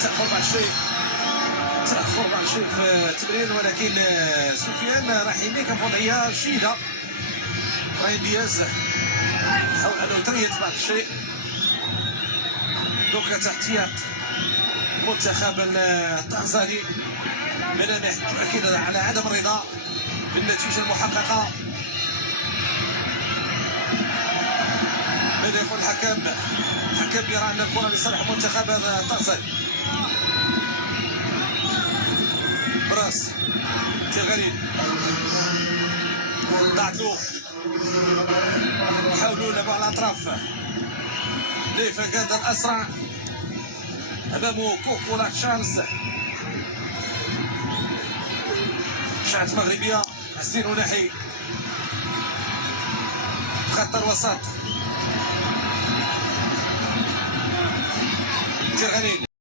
تأخر بعض الشيء في التمرين، ولكن سفيان رحيمي كان في وضعيه جيده. راين دياز حاول على وتريه بعض الشيء. دوكا تحتيات المنتخب التنزاني ملامح تؤكد على عدم الرضا بالنتيجه المحققه. ماذا يقول الحكم؟ الحكم يرى ان الكره لصالح المنتخب التنزاني. براس تيغالين ضاعت له، يحاولوا يلعبوا على الاطراف. ليفا قادر اسرع امامه كوكو لا تشانس. شعت مغربيه حسين وناحي خط الوسط. تيغالين